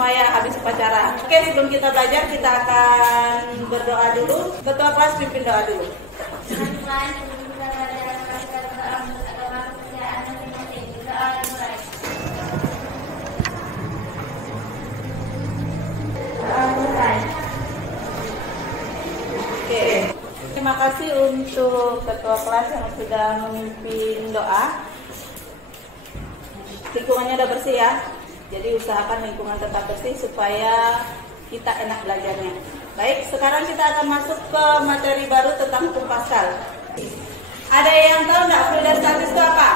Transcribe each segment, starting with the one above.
semua ya habis upacara. Oke, sebelum kita belajar kita akan berdoa dulu. Ketua kelas pimpin doa dulu. Oke, terima kasih untuk ketua kelas yang sudah memimpin doa. Lingkungannya udah bersih ya, jadi usahakan lingkungan tetap bersih supaya kita enak belajarnya. Baik, sekarang kita akan masuk ke materi baru tentang hukum Pascal. Ada yang tahu nggak fluida statis itu apa?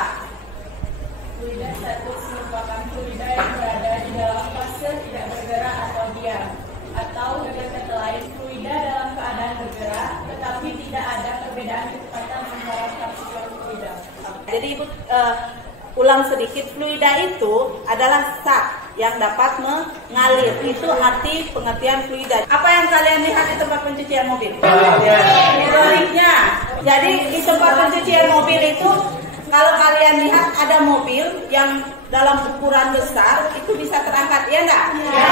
Fluida statis merupakan fluida yang berada di dalam fase tidak bergerak atau diam, atau dengan kata lain fluida dalam keadaan bergerak, tetapi tidak ada perbedaan kecepatan antara partikel fluida. Jadi Ibu ulang sedikit, fluida itu adalah zat yang dapat mengalir. Itu arti pengertian fluida. Apa yang kalian lihat di tempat pencucian mobil? Hidroliknya. Jadi di tempat pencucian mobil itu kalau kalian lihat ada mobil yang dalam ukuran besar itu bisa terangkat, ya enggak? Ya.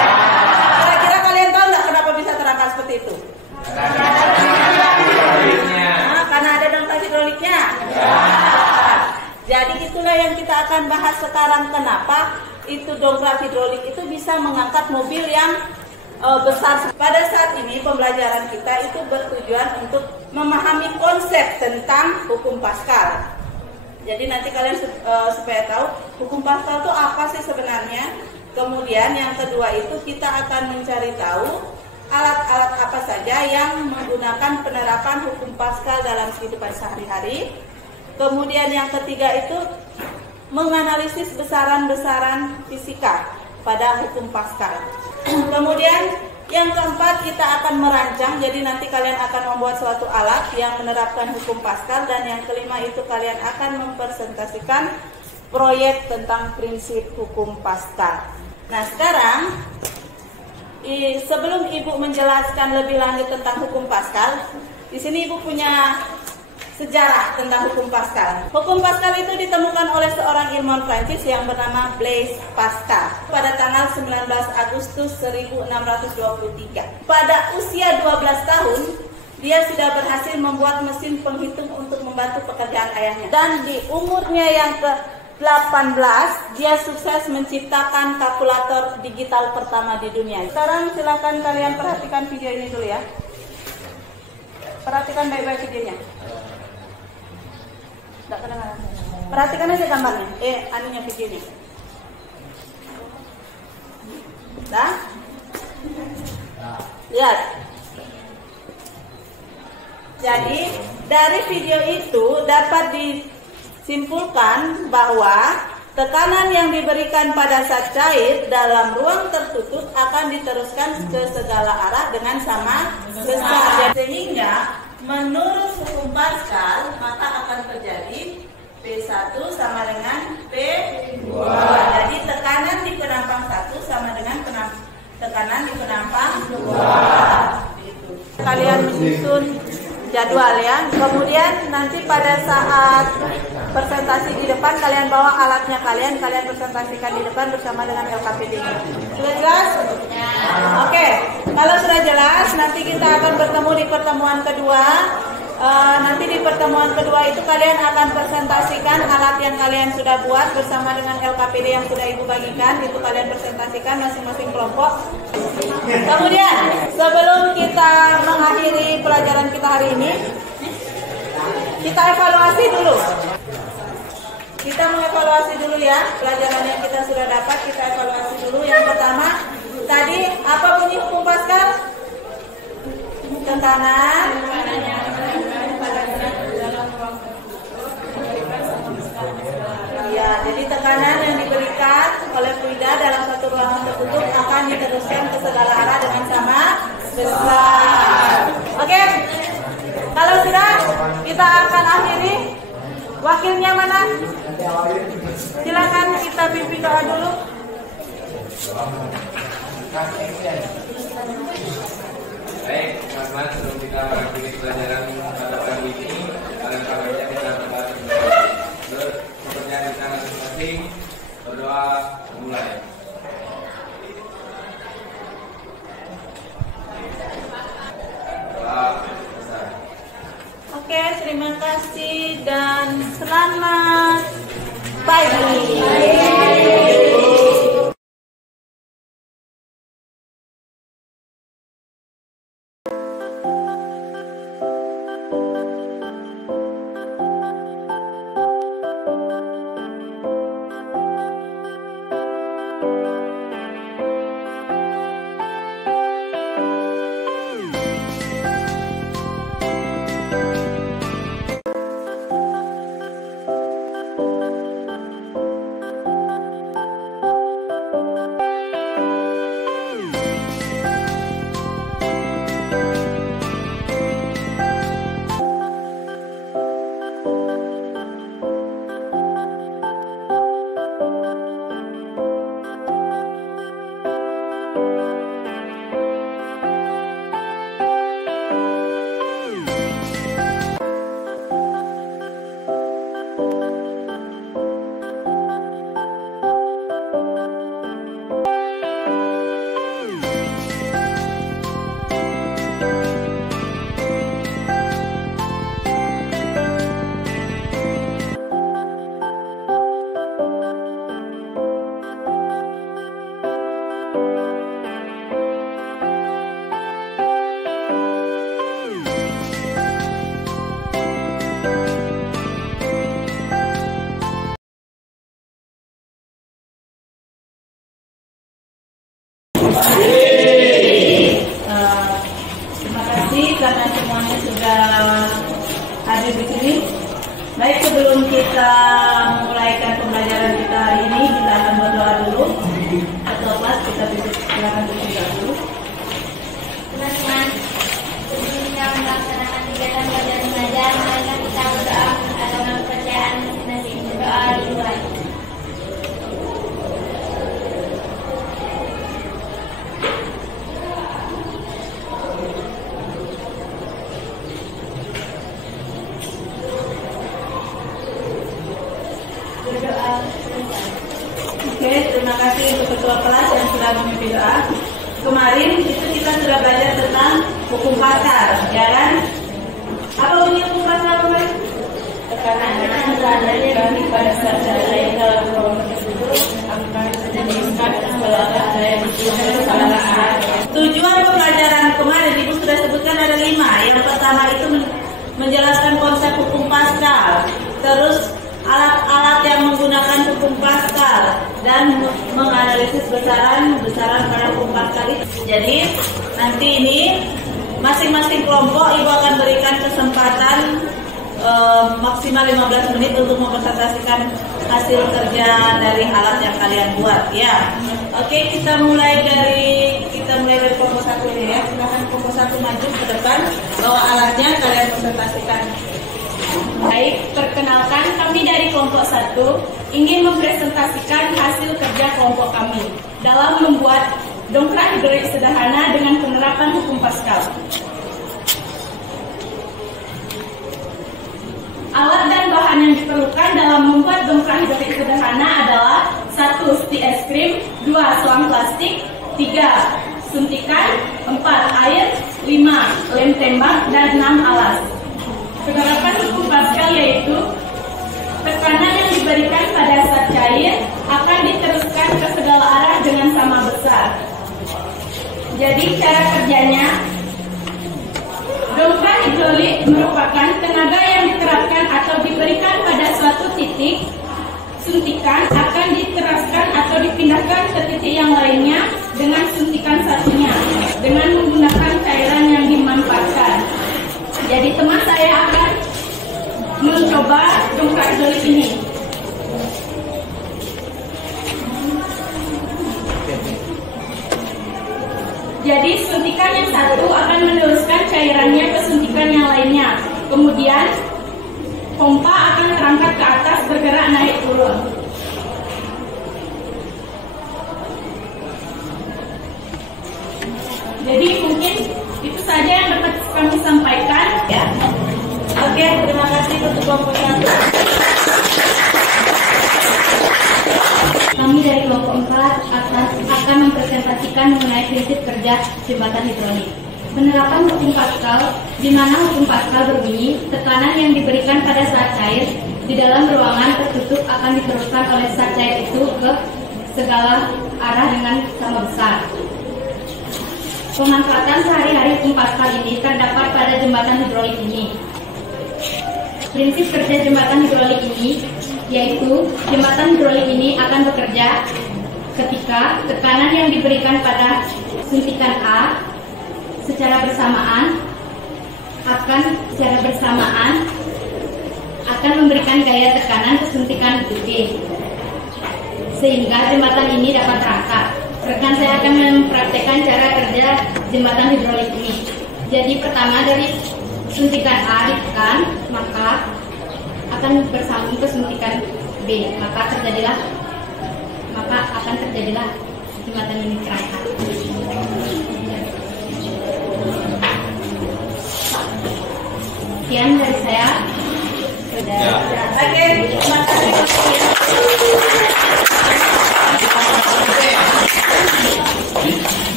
Kira-kira kalian tahu nggak kenapa bisa terangkat seperti itu? Karena ada dongkrak hidroliknya. Ya. Jadi itulah yang kita akan bahas sekarang, kenapa itu dongkrak hidrolik itu bisa mengangkat mobil yang besar. Pada saat ini pembelajaran kita itu bertujuan untuk memahami konsep tentang hukum Pascal. Jadi nanti kalian supaya tahu hukum Pascal itu apa sih sebenarnya. Kemudian yang kedua itu kita akan mencari tahu alat-alat apa saja yang menggunakan penerapan hukum Pascal dalam kehidupan sehari-hari. Kemudian yang ketiga itu menganalisis besaran-besaran fisika pada hukum Pascal. Kemudian yang keempat kita akan merancang, jadi nanti kalian akan membuat suatu alat yang menerapkan hukum Pascal. Dan yang kelima itu kalian akan mempresentasikan proyek tentang prinsip hukum Pascal. Nah sekarang sebelum Ibu menjelaskan lebih lanjut tentang hukum Pascal, di sini Ibu punya sejarah tentang hukum Pascal. Hukum Pascal itu ditemukan oleh seorang ilmuwan Prancis yang bernama Blaise Pascal pada tanggal 19 Agustus 1623. Pada usia 12 tahun, dia sudah berhasil membuat mesin penghitung untuk membantu pekerjaan ayahnya. Dan di umurnya yang ke-18, dia sukses menciptakan kalkulator digital pertama di dunia. Sekarang silakan kalian perhatikan video ini dulu ya. Perhatikan baik-baik videonya. Perhatikan aja gambarnya, anunya videonya. Dah? Lihat. Jadi dari video itu dapat disimpulkan bahwa tekanan yang diberikan pada zat cair dalam ruang tertutup akan diteruskan ke segala arah dengan sama besar. Sehingga menurut hukum Pascal maka akan terjadi P1 sama dengan P2. Jadi tekanan di penampang 1 sama dengan tekanan di penampang 2. Gitu. Kalian menyusun jadwal ya. Kemudian nanti pada saat presentasi di depan kalian bawa alatnya kalian presentasikan di depan bersama dengan LKPD-nya. Sudah jelas? Ya. Oke. Kalau sudah jelas, nanti kita akan bertemu di pertemuan kedua. Nanti di pertemuan kedua itu kalian akan presentasikan alat yang kalian sudah buat bersama dengan LKPD yang sudah Ibu bagikan. Itu kalian presentasikan masing-masing kelompok. Kemudian sebelum kita mengakhiri pelajaran kita hari ini, kita evaluasi dulu. Kita mengevaluasi dulu ya pelajaran yang kita sudah dapat. Kita evaluasi dulu. Yang pertama, tadi apa bunyi hukum Pascal? Tekanan. Ya, jadi tekanan yang diberikan oleh fluida dalam satu ruangan tertutup akan diteruskan ke segala arah dengan sama besar. Oke, kalau sudah kita akan akhiri. Wakilnya mana? Silakan kita pimpin doa dulu. Baik, teman-teman, sebelum kita mengakhiri pelajaran pada pagi ini, alangkah baiknya kita berpercaya di tangan masing-masing, berdoa mulai. Selamat pagi. Terima kasih karena semuanya sudah hadir di sini. Baik, sebelum kita memulaikan pembelajaran kita hari ini, kita akan berdoa dulu. Ketua kelas kita silakan berdoa dulu. Teman-teman, sebelum kita melaksanakan kegiatan belajar mengajar, marilah kita berdoa atas kepercayaan masing-masing. Berdoa dimulai. Oke, terima kasih untuk ketua kelas yang sudah memimpin doa. Kemarin itu kita sudah belajar tentang hukum pasar, ya kan? Apa bunyi hukum pasar kemarin? Tekanan terhadap pada saat lain dalam kelompok tersebut akan menjadikan kesalahan dan kesalahan. Tujuan pembelajaran kemarin Ibu sudah sebutkan ada 5. Yang pertama itu menjelaskan konsep hukum pasar, terus alat-alat yang menggunakan hukum pasar, dan menganalisis besaran pada hukum pasar itu. Jadi nanti ini masing-masing kelompok Ibu akan berikan kesempatan maksimal 15 menit untuk mempresentasikan hasil kerja dari alat yang kalian buat, ya. Oke, kita mulai dari kelompok 1 ini, ya. Silakan kelompok 1 maju ke depan, bawa alatnya, kalian presentasikan. Baik, perkenalkan kami dari kelompok 1 ingin mempresentasikan hasil kerja kelompok kami dalam membuat dongkrak hidrolik sederhana dengan penerapan hukum Pascal. Alat dan bahan yang diperlukan dalam membuat dongkrak hidrolik sederhana adalah 1. Stik es krim, 2. Selang plastik, 3. Suntikan, 4. Air, 5. Lem tembak, dan 6. Alas. Penerapan hukum Pascal yaitu tekanan yang diberikan pada zat cair akan diteruskan ke segala arah dengan sama besar. Jadi cara kerjanya, dongkrak hidrolik merupakan tenaga yang diterapkan atau diberikan pada suatu titik. Suntikan akan diteraskan atau dipindahkan ke titik yang lainnya dengan suntikan satunya dengan menggunakan cairan yang dimanfaatkan. Jadi teman saya akan mencoba dongkrak hidrolik ini. Jadi suntikan yang satu akan meneruskan cairannya ke suntikan yang lainnya. Kemudian pompa akan terangkat ke atas bergerak naik turun. Jadi mungkin itu saja yang dapat kami sampaikan, ya. Oke, terima kasih untuk kelompok 1. Kami dari kelompok 4 akan mempresentasikan mengenai prinsip kerja jembatan hidrolik. Penerapan hukum Paskal, di mana hukum Paskal berbunyi, tekanan yang diberikan pada zat cair di dalam ruangan tertutup akan diteruskan oleh zat cair itu ke segala arah dengan sama besar. Pemanfaatan sehari-hari hukum Paskal ini terdapat pada jembatan hidrolik ini. Prinsip kerja jembatan hidrolik ini yaitu jembatan hidrolik ini akan bekerja ketika tekanan yang diberikan pada suntikan A secara bersamaan akan memberikan gaya tekanan ke suntikan B, sehingga jembatan ini dapat terangkat. Rekan saya akan mempraktekkan cara kerja jembatan hidrolik ini. Jadi pertama, dari suntikan A ditekan, maka akan bersambung ke suntikan B, maka akan terjadilah jembatan ini terangkat. Sekian dari saya. Oke, terima kasih.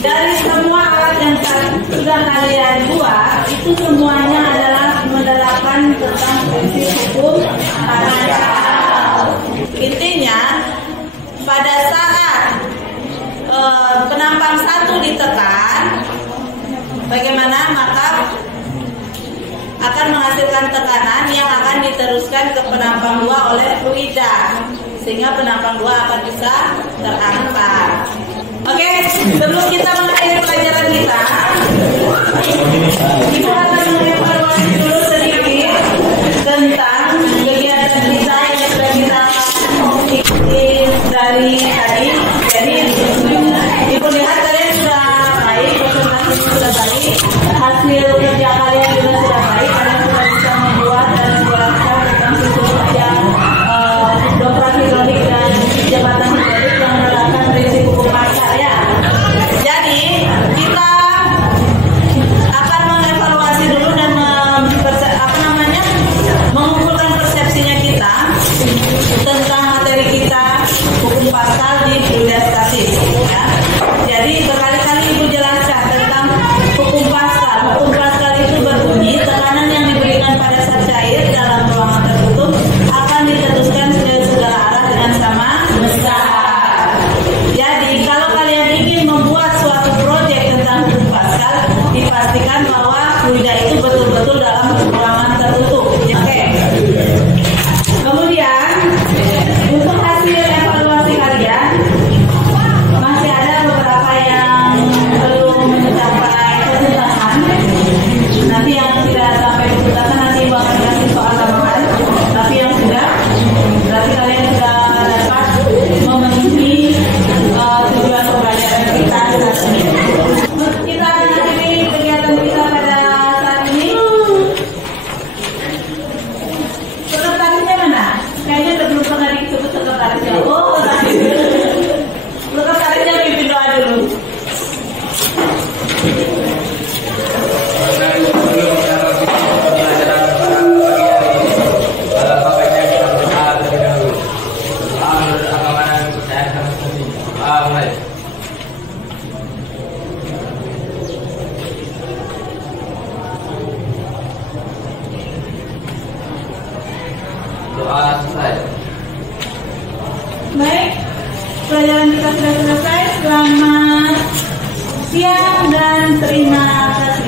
Dari semua alat yang sudah kalian buat, itu semuanya adalah menerapkan tentang prinsip hukum Paskal. Intinya, pada saat penampang 1 ditekan, bagaimana maka akan menghasilkan tekanan yang akan diteruskan ke penampang 2 oleh fluida, sehingga penampang 2 akan bisa terangkat. Oke, sebelum kita mengakhiri pelajaran kita, Ibu akan mengevaluasi dulu sedikit tentang kegiatan kita yang sudah kita ikuti dari tadi. Jadi, Ibu lihat kalian sudah baik, presentasi sudah baik, hasil kerja kalian juga sudah baik, kalian sudah bisa membuat dan menjelaskan tentang sistem kerja dongkrak hidrolik dan jembatan hidrolik yang menerapkan prinsip hukum Paskal ya. Jadi kita akan mengevaluasi dulu dan mengumpulkan persepsinya kita tentang materi kita hukum Paskal di fluida statis ya. Jadi berkali-kali Ibu jelaskan tentang hukum Paskal. Hukum Paskal itu berbunyi tekanan yang diberikan pada zat cair dalam ruangan tertutup akan diteruskan ke segala arah dengan sama besar. Jadi kalau kalian ingin membuat suatu proyek tentang hukum Paskal, dipastikan bahwa fluida itu betul-betul dalam ruangan tertutup. Oke. Kemudian untuk hasil evaluasi kalian, masih ada beberapa yang belum mencapai ketuntasan. Nanti yang tidak sampai ketuntasan nanti Ibu akan kasih soal tambahan. Tapi yang sudah, berarti kalian sudah dapat memenuhi tujuan pembelajaran kita saat ini. Kita akan akhiri kegiatan kita pada saat ini. Sekretarisnya mana? Kayaknya belum pernah disebut sekretarisnya. Oh, tadi. Sekretarisnya pimpin doa dulu. Doa selesai. Baik, pelajaran kita sudah selesai. Selamat siang dan terima kasih.